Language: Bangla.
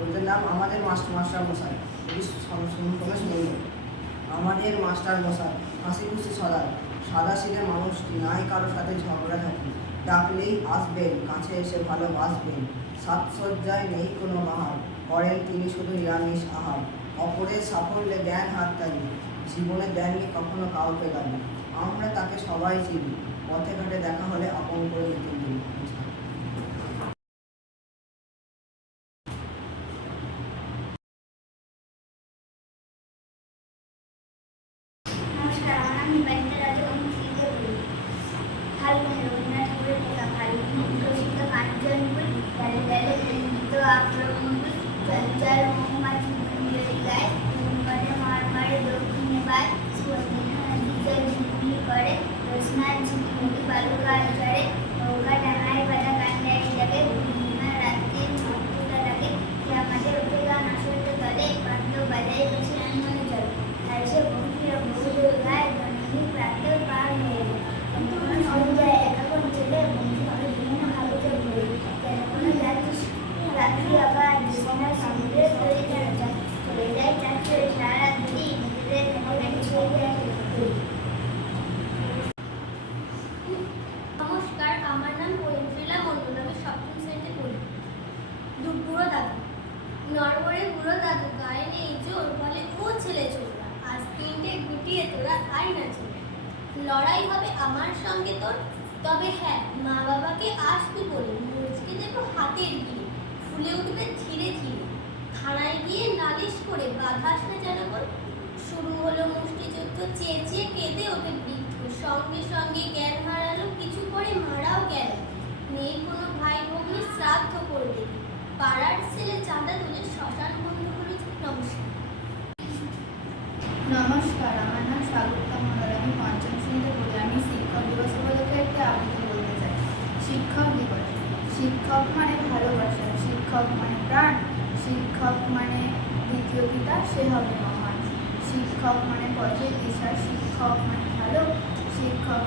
ওদের নাম আমাদের মাস্টার মশাই। প্রথমে শুনল আমাদের মাস্টার মশাই, হাসি খুশি সদাই সাদা সিধে মানুষটি নাই কারোর সাথে ঝগড়া ঝাঁকি ডাকলেই আসবেন, কাছে এসে ভালোবাসবেন সাজসজ্জায় নেই কোনো বাহার করেন তিনি শুধু নিরামিষ আহার। অপরের সাফল্যে দেন হাততালি। জীবনে দেননি কখনো কাউকে গালি। আমরা তাকে সবাই চিনি। পথে ঘাটে দেখা হলে আপন করে নিতে after Columbus, then Dead নাম পরিন্দ্রিলা মণ্ডল আমি সপ্তম শ্রেণীতে পড়ি। বুড়ো দাদু। নরবরে বুড়ো দাদু গায়ে নেই জোর, বলে, ও ছেলে ছোড়া আজ তিনটে গুটিয়ে তোরা আই না ছোড়া লড়াই হবে আমার সঙ্গে তোর। তবে হ্যাঁ মা বাবাকে আসবি বলে মুচকে দেবো হাতের গিয়ে ফুলে উঠবে ধীরে ধীরে। থানায় গিয়ে নালিশ করে বাধাস না যেন শুরু হলো মুষ্টিযুদ্ধ চেঁচিয়ে কেঁদে ওঠে শ্মশান বন্ধ করেছে নমস্কার। নমস্কার, আমার নাম আমি পঞ্চম শ্রেণীতে পড়ি আমি শিক্ষক দিবস উপলক্ষে একটি আবৃত্তি বলতে চাই। শিক্ষক দিবস। শিক্ষক মানে ভালোবাসা, শিক্ষক মানে প্রাণ, শিক্ষক মানে দ্বিতীয় পিতা, সে হবে মহান। শিক্ষক মানে পথের দিশা শিক্ষক মানে ভালো, শিক্ষক